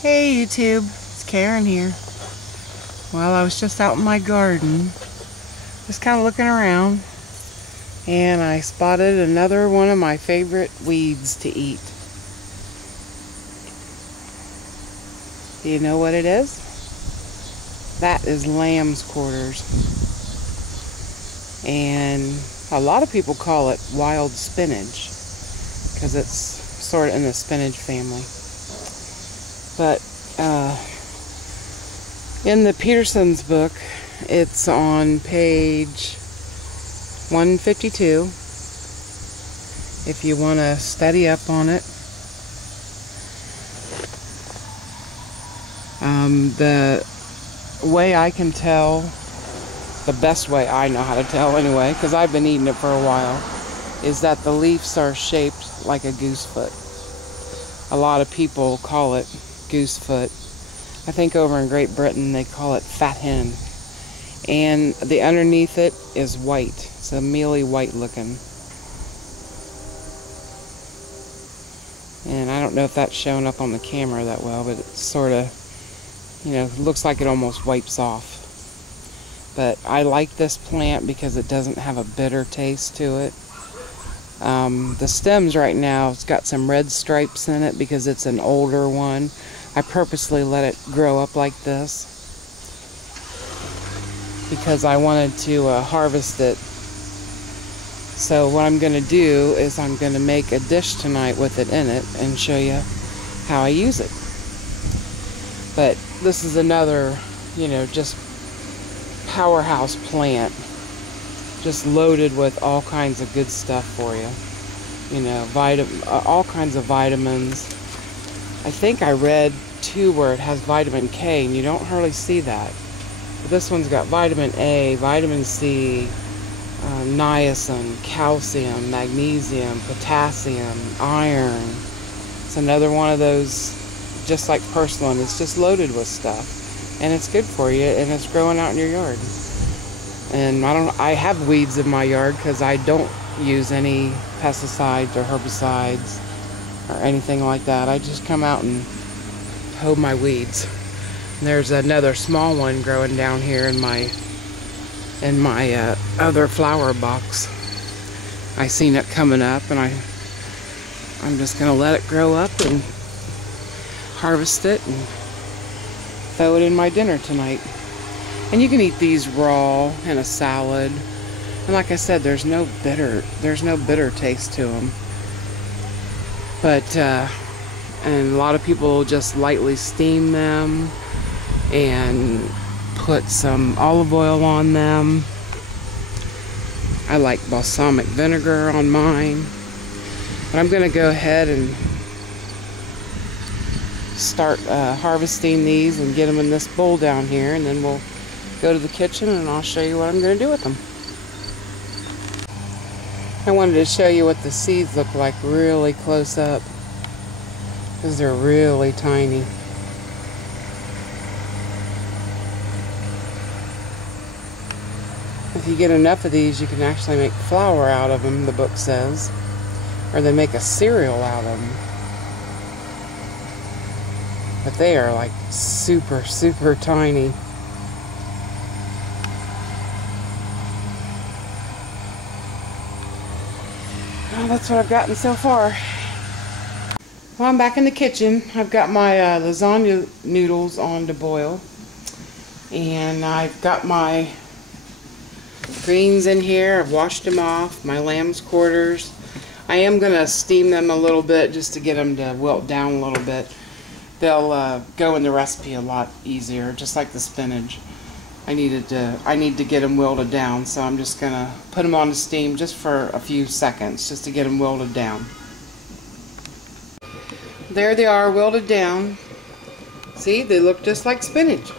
Hey YouTube, it's Karen here. Well, I was just out in my garden, just kind of looking around, and I spotted another one of my favorite weeds to eat. Do you know what it is? That is lamb's quarters. And a lot of people call it wild spinach because it's sort of in the spinach family. But in the Peterson's book, it's on page 152 if you want to study up on it. The way I can tell, the best way I know how to tell anyway, because I've been eating it for a while, is that the leaves are shaped like a goose foot. A lot of people call it goose foot. I think over in Great Britain they call it fat hen. And the underneath it is white. It's a mealy white looking. And I don't know if that's showing up on the camera that well, but it's sort of, looks like it almost wipes off. But I like this plant because it doesn't have a bitter taste to it. The stems right now, it's got some red stripes in it because it's an older one. I purposely let it grow up like this because I wanted to harvest it. So what I'm going to do is I'm going to make a dish tonight with it in it and show you how I use it. But this is another, just powerhouse plant, just loaded with all kinds of good stuff for you. All kinds of vitamins. I think I read too where it has vitamin K, and you don't hardly see that. But this one's got vitamin A, vitamin C, niacin, calcium, magnesium, potassium, iron. It's another one of those, just like Purslane, it's just loaded with stuff. And it's good for you, and it's growing out in your yard. And I have weeds in my yard because I don't use any pesticides or herbicides or anything like that. I just come out and hoe my weeds. And there's another small one growing down here in my other flower box. I seen it coming up, and I'm just gonna let it grow up and harvest it and throw it in my dinner tonight. And you can eat these raw in a salad. And like I said, there's no bitter taste to them. But and a lot of people just lightly steam them and put some olive oil on them. I like balsamic vinegar on mine. But I'm going to go ahead and start harvesting these and get them in this bowl down here, and then we'll go to the kitchen and I'll show you what I'm going to do with them. I wanted to show you what the seeds look like really close up because they're really tiny. If you get enough of these, you can actually make flour out of them, the book says, or they make a cereal out of them. But they are like super, super tiny. Well, that's what I've gotten so far. Well, I'm back in the kitchen. I've got my lasagna noodles on to boil. And I've got my greens in here. I've washed them off, my lamb's quarters. I am going to steam them a little bit just to get them to wilt down a little bit. They'll go in the recipe a lot easier, just like the spinach. I need to get them wilted down, so I'm just gonna put them on the steam just for a few seconds, just to get them wilted down. There they are, wilted down. See, they look just like spinach.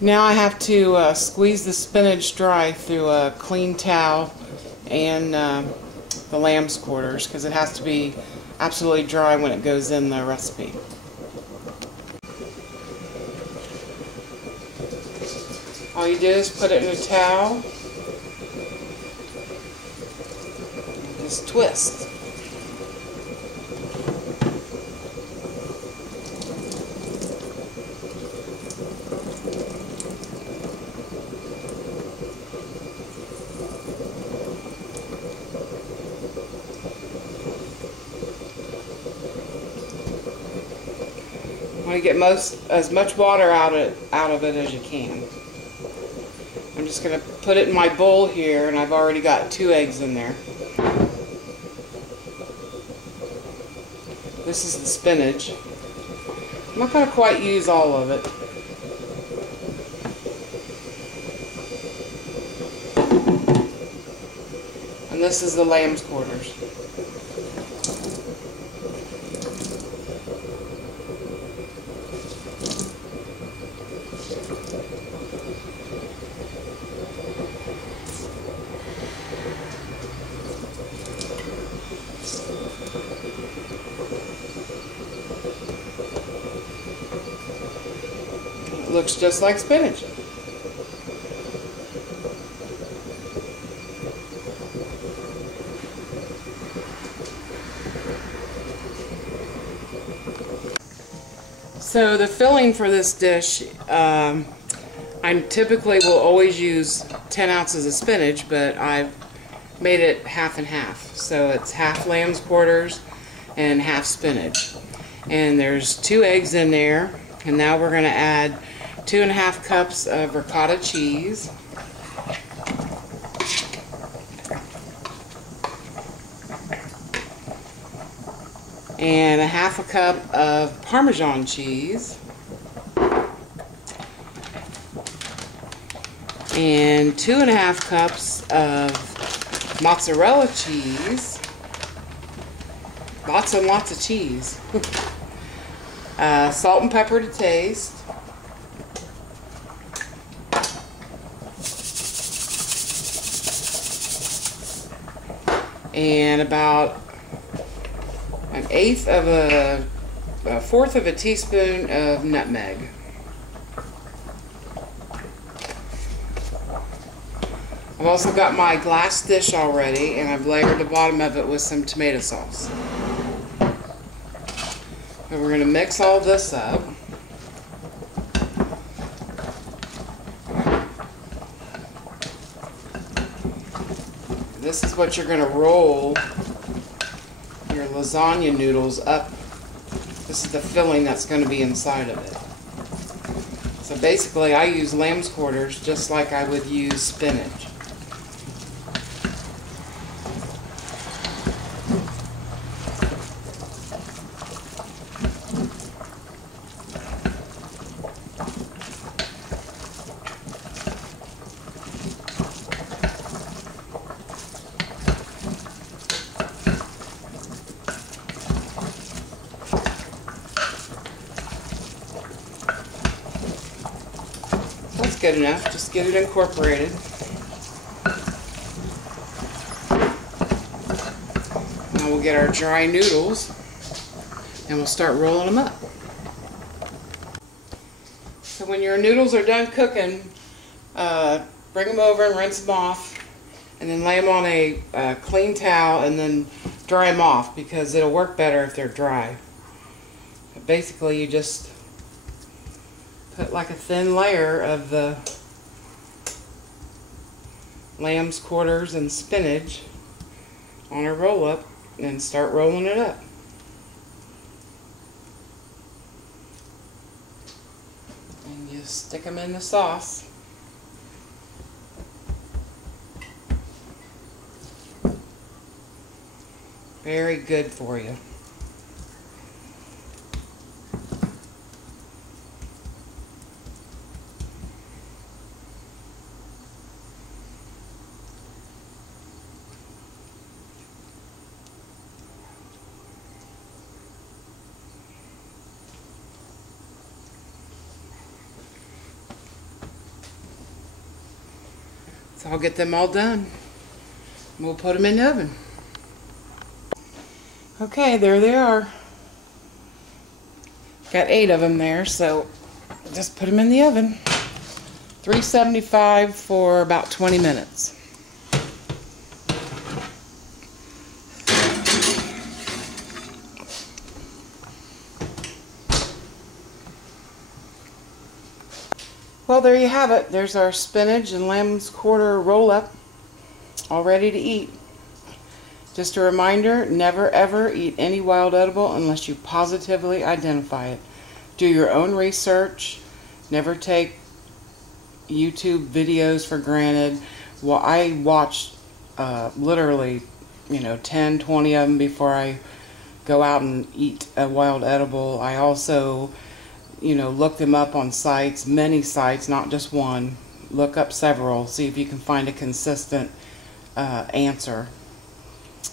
Now I have to squeeze the spinach dry through a clean towel and the lamb's quarters, because it has to be absolutely dry when it goes in the recipe. All you do is put it in a towel, just twist. Want to get as much water out of it as you can. I'm just going to put it in my bowl here, and I've already got 2 eggs in there. This is the spinach. I'm not going to quite use all of it. And this is the lamb's quarters. It looks just like spinach. So the filling for this dish, I typically will always use 10 ounces of spinach, but I've made it half and half. So it's half lamb's quarters and half spinach. And there's 2 eggs in there. And now we're going to add 2.5 cups of ricotta cheese. And 1/2 cup of Parmesan cheese, and 2.5 cups of mozzarella cheese. Lots and lots of cheese. Salt and pepper to taste. And about 1/8 of a 1/4 of a teaspoon of nutmeg. I've also got my glass dish already, and I've layered the bottom of it with some tomato sauce. And we're going to mix all this up. This is what you're going to roll your lasagna noodles up. This is the filling that's going to be inside of it. So basically I use lamb's quarters just like I would use spinach. That's good enough. Just get it incorporated. Now we'll get our dry noodles and we'll start rolling them up. So when your noodles are done cooking, bring them over and rinse them off, and then lay them on a clean towel and then dry them off, because it'll work better if they're dry. But basically you just put like a thin layer of the lamb's quarters and spinach on a roll-up and start rolling it up. And you stick them in the sauce. Very good for you. So I'll get them all done. We'll put them in the oven. Okay, there they are. Got 8 of them there, so just put them in the oven. 375 for about 20 minutes. Well, there you have it. There's our spinach and lamb's quarter roll-up, all ready to eat. Just a reminder, never ever eat any wild edible unless you positively identify it. Do your own research. Never take YouTube videos for granted. Well, I watched literally, 10, 20 of them before I go out and eat a wild edible. I also, look them up on sites, many sites, not just one. Look up several, see if you can find a consistent answer.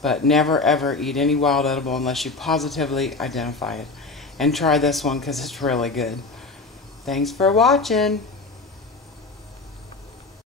But never ever eat any wild edible unless you positively identify it. And try this one because it's really good. Thanks for watching.